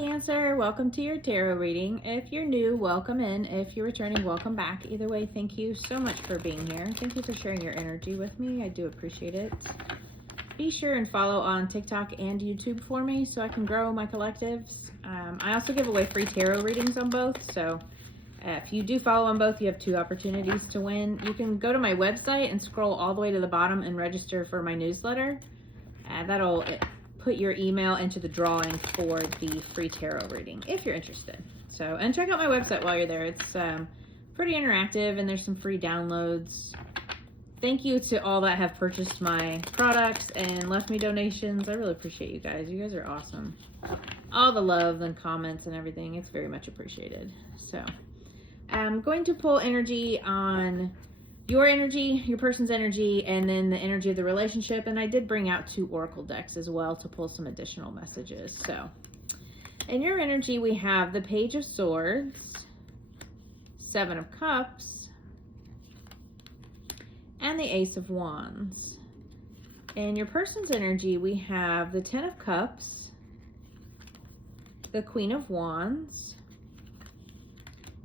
Cancer, welcome to your tarot reading. If you're new, welcome in. If you're returning, welcome back. Either way, thank you so much for being here. Thank you for sharing your energy with me. I do appreciate it. Be sure and follow on TikTok and YouTube for me so I can grow my collectives. I also give away free tarot readings on both, so if you do follow on both, you have 2 opportunities to win. You can go to my website and scroll all the way to the bottom and register for my newsletter. That'll put your email into the drawing for the free tarot reading if you're interested. So, and check out my website while you're there. It's pretty interactive and there's some free downloads. Thank you to all that have purchased my products and left me donations. I really appreciate you guys. You guys are awesome. All the love and comments and everything, it's very much appreciated. So, I'm going to pull energy on your energy, your person's energy, and then the energy of the relationship. And I did bring out 2 oracle decks as well to pull some additional messages. So in your energy, we have the Page of Swords, 7 of Cups, and the Ace of Wands. In your person's energy, we have the 10 of Cups, the Queen of Wands,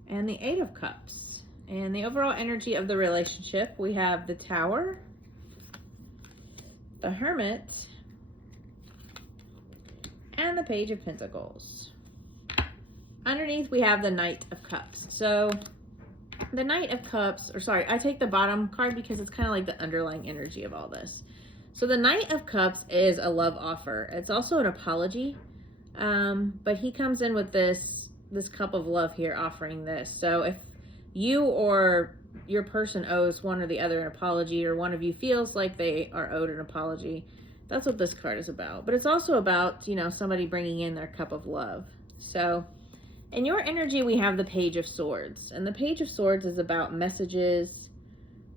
and the 8 of Cups. And the overall energy of the relationship, we have the Tower, the Hermit, and the Page of Pentacles. Underneath, we have the Knight of Cups. So the Knight of Cups, or sorry, I take the bottom card because it's kind of like the underlying energy of all this. So the Knight of Cups is a love offer. It's also an apology, but he comes in with this cup of love here offering this. So if you or your person owes one or the other an apology, or one of you feels like they are owed an apology, that's what this card is about. But it's also about, you know, somebody bringing in their cup of love. So in your energy, we have the Page of Swords. And the Page of Swords is about messages.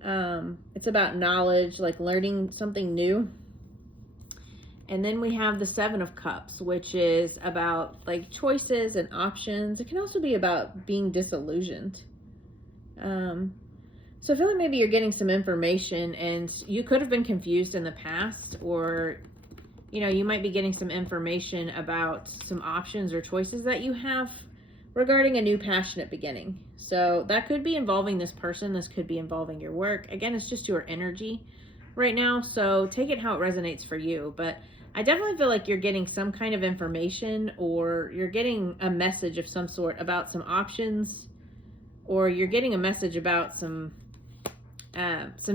It's about knowledge, like learning something new. And then we have the 7 of Cups, which is about like choices and options. It can also be about being disillusioned. So I feel like maybe you're getting some information and you could have been confused in the past, or, you know, you might be getting some information about some options or choices that you have regarding a new passionate beginning. So that could be involving this person. This could be involving your work. Again, it's just your energy right now. So take it how it resonates for you. But I definitely feel like you're getting some kind of information, or you're getting a message of some sort about some options, or you're getting a message about some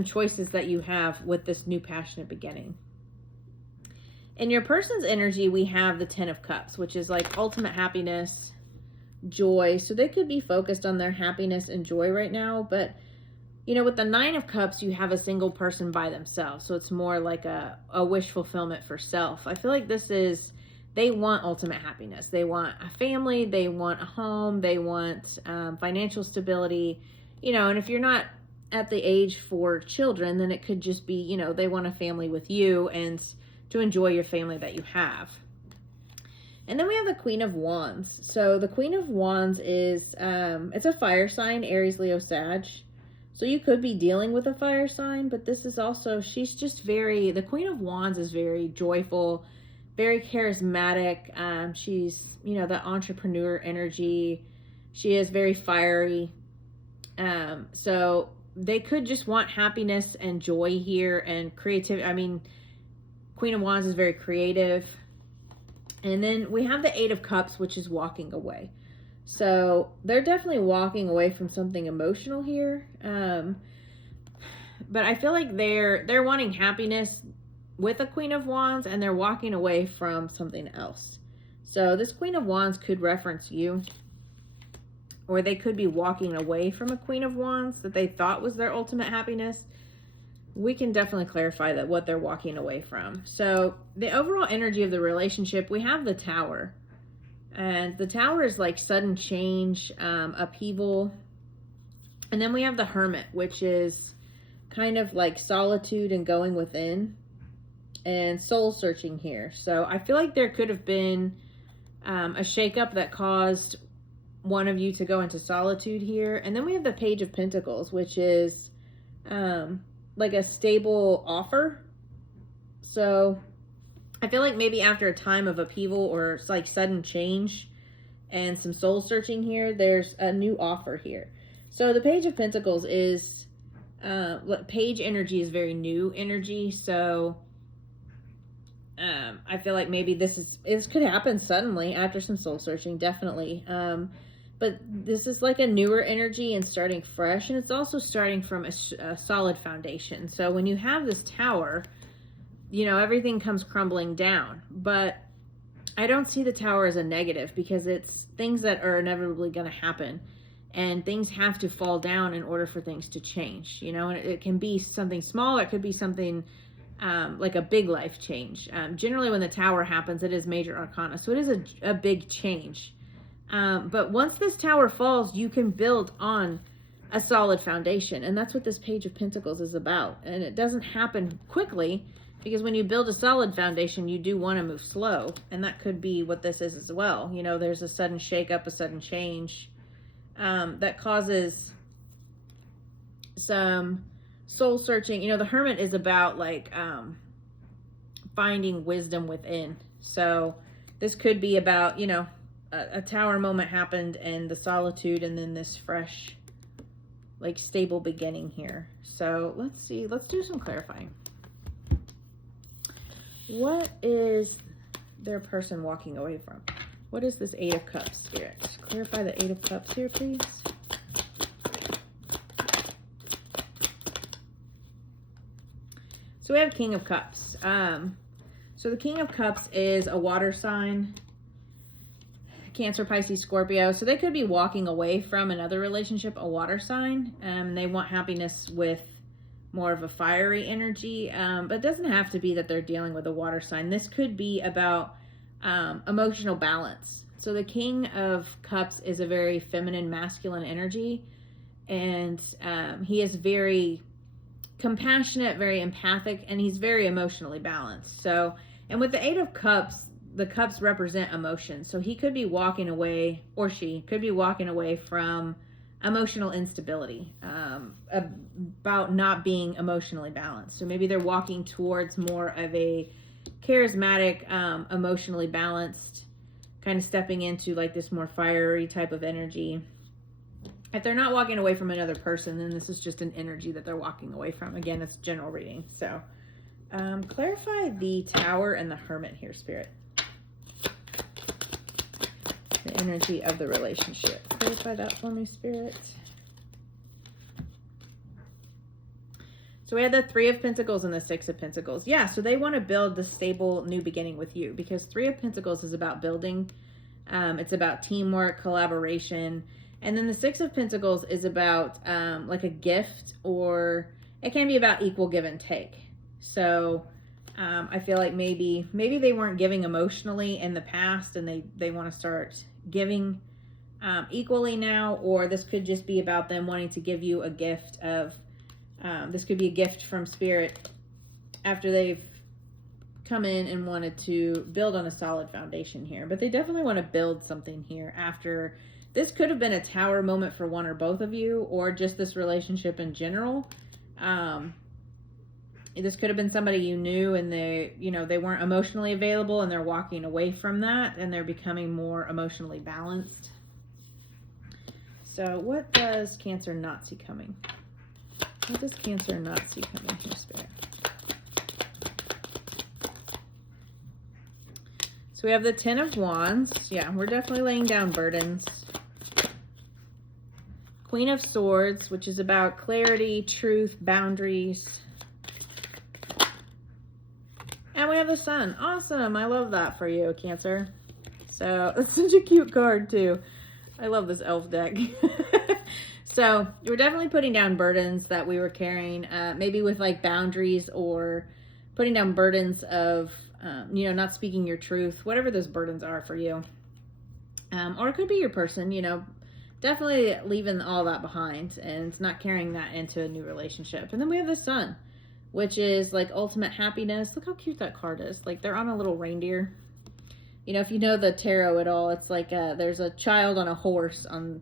choices that you have with this new passionate beginning. In your person's energy, we have the 10 of Cups, which is like ultimate happiness, joy. So they could be focused on their happiness and joy right now. But, you know, with the 9 of Cups, you have a single person by themselves. So it's more like a wish fulfillment for self. I feel like this is, they want ultimate happiness. They want a family. They want a home. They want financial stability. You know, and if you're not at the age for children, then it could just be, you know, they want a family with you and to enjoy your family that you have. And then we have the Queen of Wands. So the Queen of Wands is, it's a fire sign, Aries, Leo, Sag. So you could be dealing with a fire sign, but this is also, she's just very, the Queen of Wands is very joyful, very charismatic. She's, you know, the entrepreneur energy. She is very fiery. So they could just want happiness and joy here and creativity. I mean, Queen of Wands is very creative. And then we have the 8 of Cups, which is walking away. So they're definitely walking away from something emotional here. But I feel like they're wanting happiness with a Queen of Wands, and they're walking away from something else. So this Queen of Wands could reference you, or they could be walking away from a Queen of Wands that they thought was their ultimate happiness. We can definitely clarify that what they're walking away from. So the overall energy of the relationship, we have the Tower. And the Tower is like sudden change, upheaval. And then we have the Hermit, which is kind of like solitude and going within and soul searching here. So I feel like there could have been a shakeup that caused one of you to go into solitude here. And then we have the Page of Pentacles, which is like a stable offer. So I feel like maybe after a time of upheaval or like sudden change, and some soul searching here, there's a new offer here. So the Page of Pentacles is, page energy is very new energy. So I feel like maybe this could happen suddenly after some soul searching, definitely. But this is like a newer energy and starting fresh, and it's also starting from a solid foundation. So when you have this Tower, you know, everything comes crumbling down. But I don't see the Tower as a negative, because it's things that are inevitably going to happen, and things have to fall down in order for things to change, you know. And it can be something small, it could be something like a big life change. Generally when the Tower happens, it is major arcana, so it is a big change. But once this Tower falls, you can build on a solid foundation. And that's what this Page of Pentacles is about. And it doesn't happen quickly, because when you build a solid foundation, you do want to move slow. And that could be what this is as well. You know, there's a sudden shakeup, a sudden change that causes some soul searching. You know, the Hermit is about like finding wisdom within. So this could be about, you know, a Tower moment happened and the solitude, and then this fresh, like, stable beginning here. So let's see, let's do some clarifying. What is their person walking away from? What is this Eight of Cups, Spirit? Clarify the Eight of Cups here, please. So we have King of Cups. So the King of Cups is a water sign. Cancer, Pisces, Scorpio. So they could be walking away from another relationship, a water sign. They want happiness with more of a fiery energy. But it doesn't have to be that they're dealing with a water sign. This could be about emotional balance. So the King of Cups is a very feminine, masculine energy. And he is very compassionate, very empathic, and he's very emotionally balanced. So, and with the Eight of Cups, the cups represent emotion. So he could be walking away, or she could be walking away from emotional instability, about not being emotionally balanced. So maybe they're walking towards more of a charismatic, emotionally balanced, kind of stepping into like this more fiery type of energy. If they're not walking away from another person, then this is just an energy that they're walking away from. Again, it's general reading. So clarify the Tower and the Hermit here, Spirit. The energy of the relationship. Clarify that for me, Spirit. So we had the Three of Pentacles and the Six of Pentacles. Yeah, so they want to build the stable new beginning with you, because Three of Pentacles is about building. It's about teamwork, collaboration. And then the Six of Pentacles is about like a gift, or it can be about equal give and take. So I feel like maybe they weren't giving emotionally in the past, and they want to start giving equally now. Or this could just be about them wanting to give you a gift of, this could be a gift from Spirit after they've come in and wanted to build on a solid foundation here. But they definitely want to build something here after. This could have been a Tower moment for one or both of you, or just this relationship in general. This could have been somebody you knew, and they weren't emotionally available, and they're walking away from that, and they're becoming more emotionally balanced. So what does Cancer not see coming? What does Cancer not see coming here, Spirit? So we have the Ten of Wands. Yeah, we're definitely laying down burdens. Queen of Swords, which is about clarity, truth, boundaries. And we have the Sun. Awesome. I love that for you, Cancer. So it's such a cute card too. I love this elf deck. So we're definitely putting down burdens that we were carrying, maybe with like boundaries, or putting down burdens of, not speaking your truth, whatever those burdens are for you. Or it could be your person, definitely leaving all that behind and not carrying that into a new relationship. And then we have the Sun, which is like ultimate happiness. Look how cute that card is. Like they're on a little reindeer. If you know the tarot at all, it's like there's a child on a horse on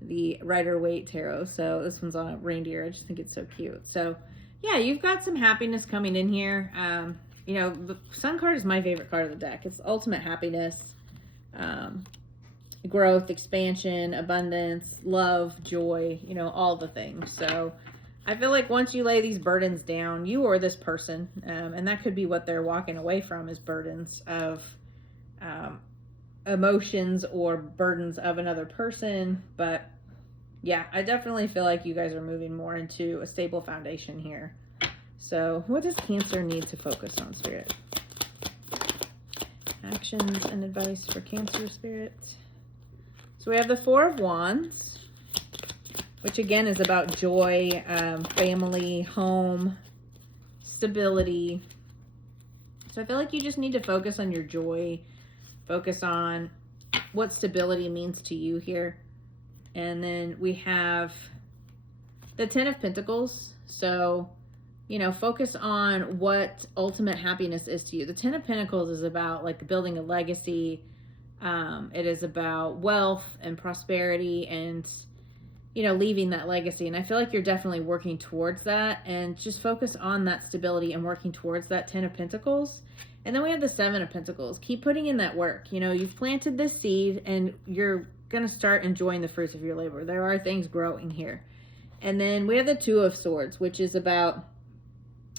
the Rider-Waite tarot. So this one's on a reindeer. I just think it's so cute. So yeah, you've got some happiness coming in here. The Sun card is my favorite card of the deck. It's ultimate happiness. growth, expansion, abundance, love, joy, you know, all the things. So I feel like once you lay these burdens down, you or this person, and that could be what they're walking away from, is burdens of emotions or burdens of another person. But yeah, I definitely feel like you guys are moving more into a stable foundation here. So what does Cancer need to focus on, Spirit? Actions and advice for Cancer, Spirit. So we have the Four of Wands, which again is about joy, family, home, stability. So I feel like you just need to focus on your joy, focus on what stability means to you here. And then we have the Ten of Pentacles. So, you know, focus on what ultimate happiness is to you. The Ten of Pentacles is about like building a legacy. It is about wealth and prosperity and, you know, leaving that legacy. And I feel like you're definitely working towards that, and just focus on that stability and working towards that Ten of Pentacles. And then we have the Seven of Pentacles. Keep putting in that work. You know, you've planted this seed and you're going to start enjoying the fruits of your labor. There are things growing here. And then we have the Two of Swords, which is about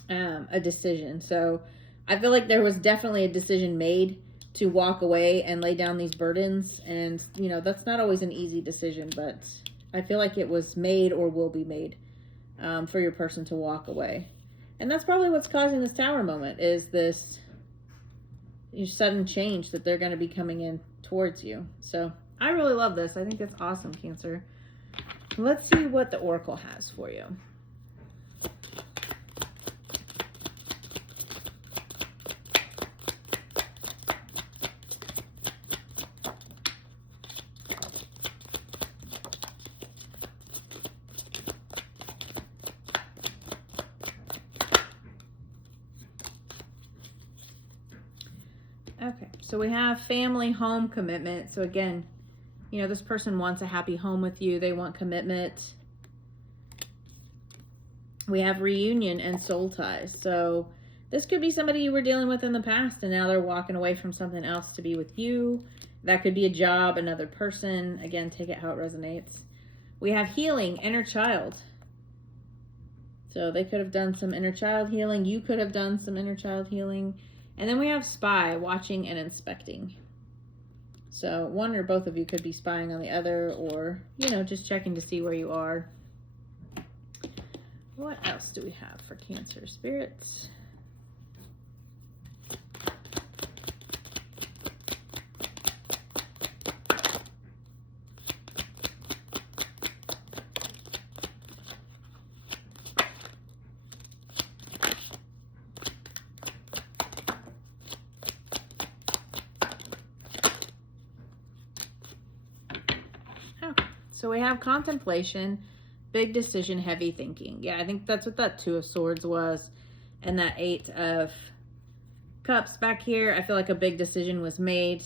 a decision. So I feel like there was definitely a decision made to walk away and lay down these burdens. And, you know, that's not always an easy decision, but I feel like it was made or will be made for your person to walk away. And that's probably what's causing this Tower moment, is this sudden change that they're going to be coming in towards you. So I really love this. I think it's awesome, Cancer. Let's see what the Oracle has for you. Okay, so we have family, home, commitment. So again, you know, this person wants a happy home with you. They want commitment. We have reunion and soul ties. So this could be somebody you were dealing with in the past, and now they're walking away from something else to be with you. That could be a job, another person. Again, take it how it resonates. We have healing, inner child. So they could have done some inner child healing. You could have done some inner child healing. And then we have spy, watching and inspecting. So one or both of you could be spying on the other, or, you know, just checking to see where you are. What else do we have for Cancer, spirits? So we have contemplation, big decision, heavy thinking. Yeah, I think that's what that Two of Swords was. And that Eight of Cups back here, I feel like a big decision was made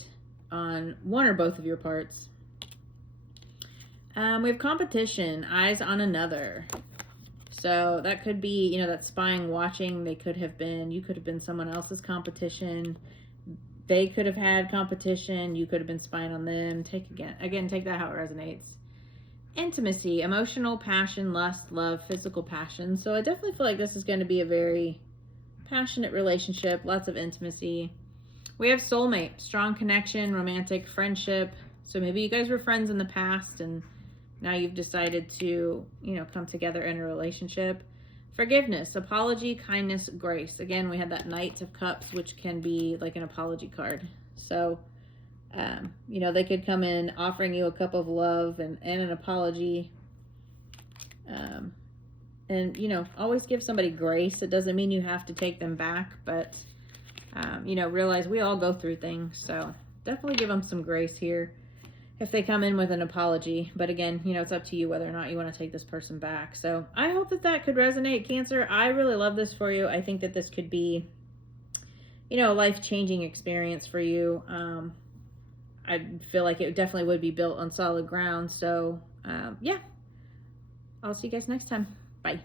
on one or both of your parts. We have competition, eyes on another. So that could be, you know, that spying, watching. They could have been, you could have been someone else's competition. They could have had competition. You could have been spying on them. Take that how it resonates. Intimacy, emotional passion, lust, love, physical passion. So I definitely feel like this is going to be a very passionate relationship, lots of intimacy. We have soulmate, strong connection, romantic friendship. So maybe you guys were friends in the past and now you've decided to, you know, come together in a relationship. Forgiveness, apology, kindness, grace. Again, we had that Knight of Cups, which can be like an apology card. So you know, they could come in offering you a cup of love and an apology. And, you know, always give somebody grace. It doesn't mean you have to take them back, but, you know, realize we all go through things. So definitely give them some grace here if they come in with an apology. But again, you know, it's up to you whether or not you want to take this person back. So I hope that that could resonate, Cancer. I really love this for you. I think that this could be, you know, a life-changing experience for you. I feel like it definitely would be built on solid ground. So, yeah. I'll see you guys next time. Bye.